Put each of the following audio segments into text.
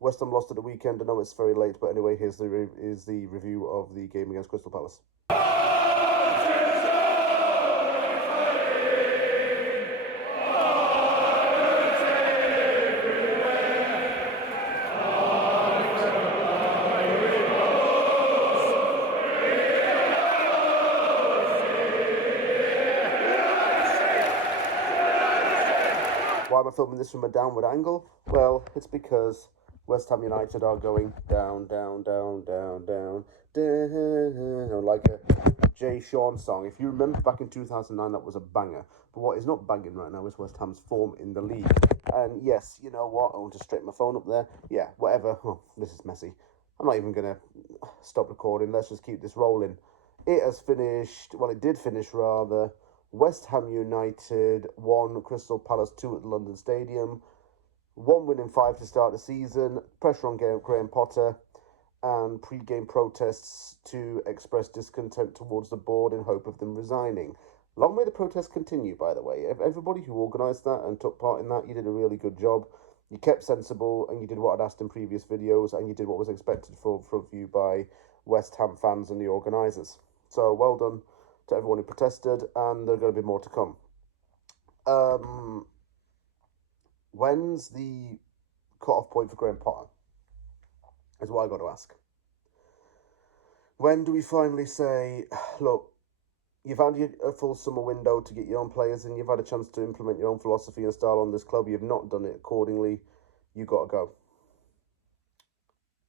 West Ham lost at the weekend. I know it's very late, but anyway, here's the review of the game against Crystal Palace. Why am I filming this from a downward angle? Well, it's because West Ham United are going down, down, down, down, down, down, like a Jay Sean song. If you remember back in 2009, that was a banger. But what is not banging right now is West Ham's form in the league. And yes, you know what? I'll just straighten my phone up there. Yeah, whatever. Oh, this is messy. I'm not even going to stop recording. Let's just keep this rolling. It has finished, well, it did finish rather. West Ham United 1, Crystal Palace 2 at the London Stadium. 1 win in 5 to start the season. Pressure on Graham Potter and pre-game protests to express discontent towards the board in hope of them resigning. Long may the protests continue, by the way. Everybody who organised that and took part in that, you did a really good job. You kept sensible and you did what I'd asked in previous videos and you did what was expected of you by West Ham fans and the organisers. So well done to everyone who protested, and there are going to be more to come. When's the cut-off point for Graham Potter? Is what I got to ask. When do we finally say, look, you've had a full summer window to get your own players in, you've had a chance to implement your own philosophy and style on this club, you've not done it accordingly, you got to go.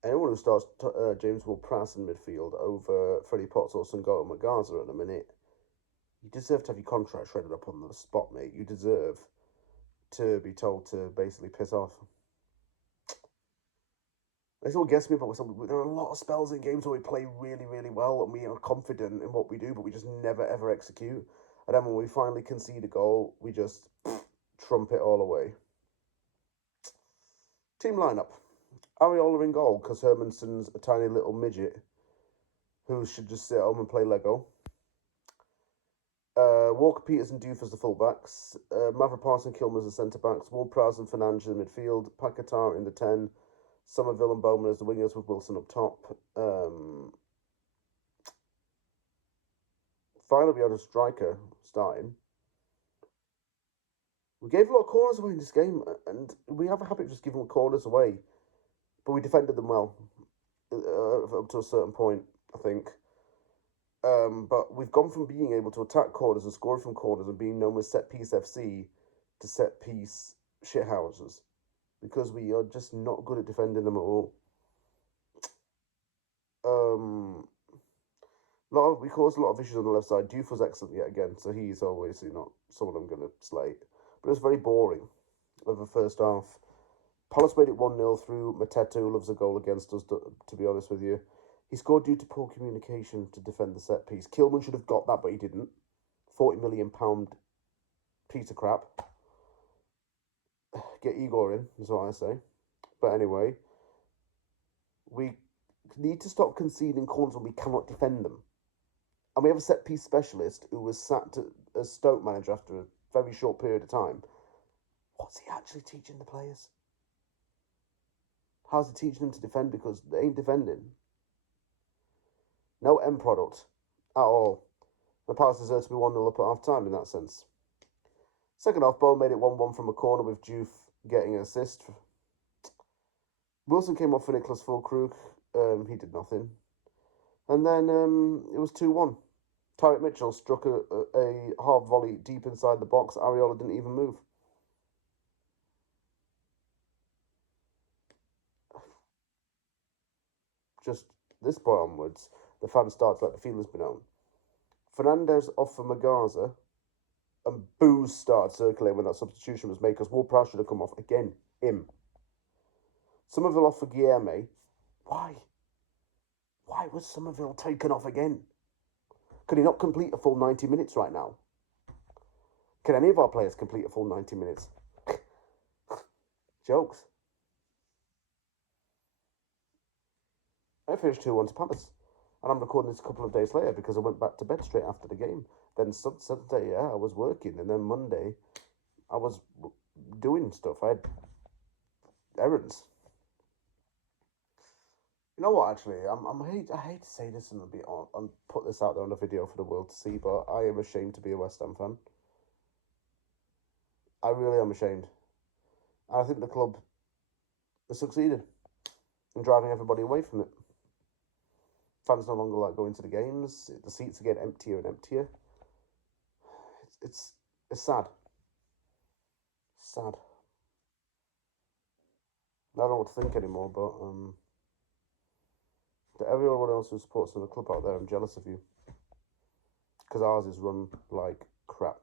Anyone who starts James Ward-Prowse in midfield over Freddie Potts or Sangolo Magaza at the minute, you deserve to have your contract shredded up on the spot, mate. You deserve to be told to basically piss off. This all gets me, but there are a lot of spells in games where we play really, really well and we are confident in what we do, but we just never, ever execute. And then when we finally concede a goal, we just trump it all away. Team lineup. Areola in goal, because Hermanson's a tiny little midget who should just sit at home and play Lego. Walker, Peters and Doof as the fullbacks. Mavropanos and Kilman as the centre-backs. Ward-Prowse and Fernandes in the midfield. Paquetá in the 10. Somerville and Bowman as the wingers with Wilson up top. Finally, we had a striker starting. We gave a lot of corners away in this game, and we have a habit of just giving corners away. But we defended them well, up to a certain point, I think. But we've gone from being able to attack corners and score from corners and being known as set-piece FC to set-piece shithouses. Because we are just not good at defending them at all. We caused a lot of issues on the left side. Doof was excellent yet again, so he's obviously not someone I'm going to slate. But it was very boring of the first half. Palace made it 1-0 through Mateta, who loves a goal against us, to be honest with you. He scored due to poor communication to defend the set piece. Kilman should have got that, but he didn't. £40 million piece of crap. Get Igor in, is what I say. But anyway, we need to stop conceding corners when we cannot defend them. And we have a set-piece specialist who was sacked as Stoke manager after a very short period of time. What's he actually teaching the players? How's he teaching them to defend? Because they ain't defending. No end product at all. The Palace deserves to be 1-0 up at half-time in that sense. Second half, Bowen made it 1-1 from a corner with Diouf getting an assist. Wilson came off for Nicholas Füllkrug. He did nothing. And then it was 2-1. Tyrick Mitchell struck a half volley deep inside the box. Areola didn't even move. Just this point onwards, the fans start to let the feelings be known. Fernandes off for Magaza, and boos started circulating when that substitution was made because Ward-Prowse should have come off again. Him. Somerville off for Guilherme. Why? Why was Somerville taken off again? Could he not complete a full 90 minutes right now? Can any of our players complete a full 90 minutes? Jokes. I finished 2-1 to Palace. And I'm recording this a couple of days later because I went back to bed straight after the game. Then Saturday, I was working. And then Monday, I was doing stuff. I had errands. You know what? Actually, I hate to say this and be on and put this out there on a video for the world to see, but I am ashamed to be a West Ham fan. I really am ashamed. And I think the club has succeeded in driving everybody away from it. Fans no longer like going to the games. The seats are getting emptier and emptier. It's sad. Sad. I don't know what to think anymore, but to everyone else who supports another club out there, I'm jealous of you. Because ours is run like crap.